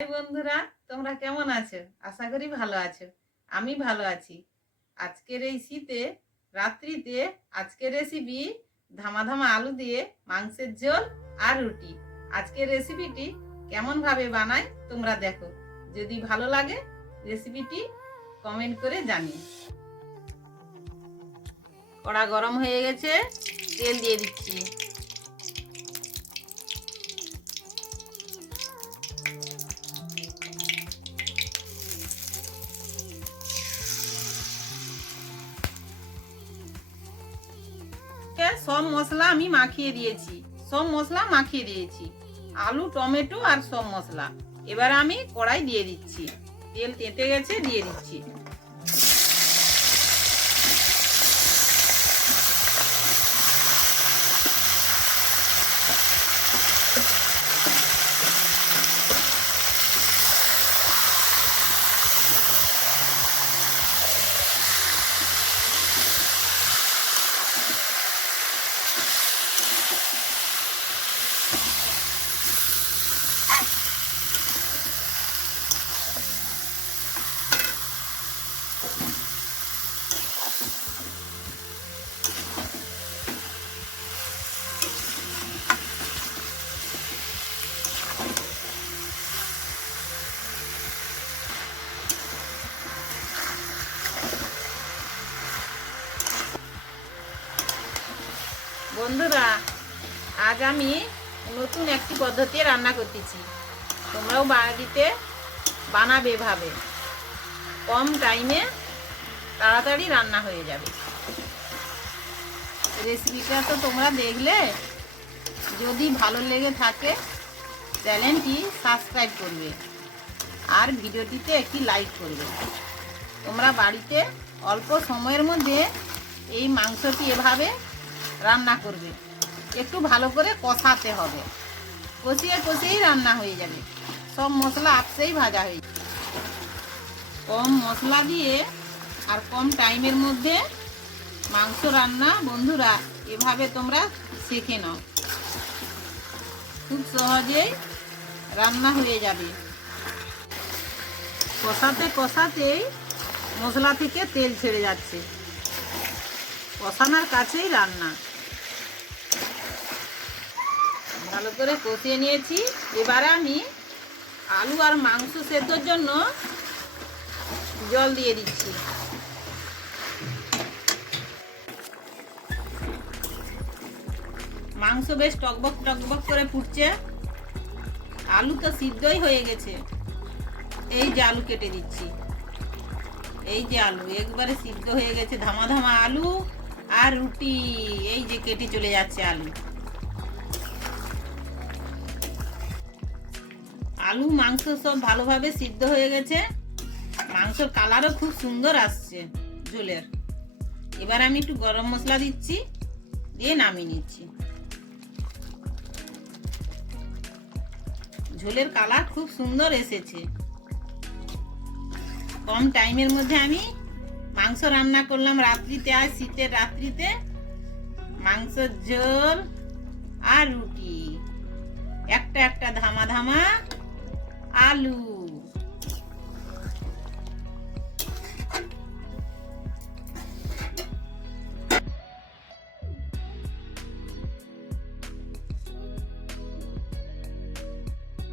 বন্ধুরা, তোমরা কেমন আছো? আশা করি ভালো আছো। আমি ভালো আছি। আজকের এই শীতে রাত্রিতে আজকের রেসিপি ধামা আলু দিয়ে মাংসের ঝোল আর রুটি। আজকের রেসিপিটি কেমন ভাবে বানাই তোমরা দেখো। যদি ভালো লাগে রেসিপিটি কমেন্ট করে জানিও। কড়া গরম হয়ে গেছে, তেল দিয়ে দিচ্ছি। সব মশলা আমি মাখিয়ে দিয়েছি, আলু টমেটো আর সব মশলা। এবার আমি কড়াই দিয়ে দিচ্ছি, তেল তেতে গেছে, দিয়ে দিচ্ছি। বন্ধুরা, আজ আমি নতুন একটি পদ্ধতি রান্না করতেছি। তোমরাও বাড়িতে বানাবে এভাবে, কম টাইমে তাড়াতাড়ি রান্না হয়ে যাবে। রেসিপিটা তো তোমরা দেখলে, যদি ভালো লেগে থাকে চ্যানেলটি সাবস্ক্রাইব করবে আর ভিডিওটিতে একটি লাইক করবে। তোমরা বাড়িতে অল্প সময়ের মধ্যে এই মাংসটি এভাবে রান্না করবে। একটু ভালো করে কষাতে হবে, কষিয়েই রান্না হয়ে যাবে। সব মশলা আপসেই ভাজা হয়ে যাবে। কম মশলা দিয়ে আর কম টাইমের মধ্যে মাংস রান্না বন্ধুরা এভাবে তোমরা শিখে নাও, খুব সহজেই রান্না হয়ে যাবে। কষাতেই মশলা থেকে তেল ছেড়ে যাচ্ছে। কষানোর কাছেই রান্না। ভালো করে কষিয়ে নিয়েছি। এবারে আমি আলু আর মাংস সেদ্ধর জন্য জল দিয়ে দিচ্ছি। মাংস বেশ টকবক করে ফুটছে। আলু তো সিদ্ধই হয়ে গেছে। এই যে আলু কেটে দিচ্ছি, এই যে আলু একবারে সিদ্ধ হয়ে গেছে। ধামা আলু আর রুটি এই যে কেটে চলে যাচ্ছে আলু। আলু মাংস সব ভালোভাবে সিদ্ধ হয়ে গেছে। মাংসের কালারও খুব সুন্দর আসছে ঝোলের। এবার আমি একটু গরম মশলা দিচ্ছি, দিয়ে নামিয়ে নিচ্ছি। ঝোলের কালার খুব সুন্দর এসেছে। কম টাইমের মধ্যে আমি মাংস রান্না করলাম রাত্রিতে। আর শীতের রাত্রিতে মাংসের ঝোল আর রুটি, একটা ধামা আলু।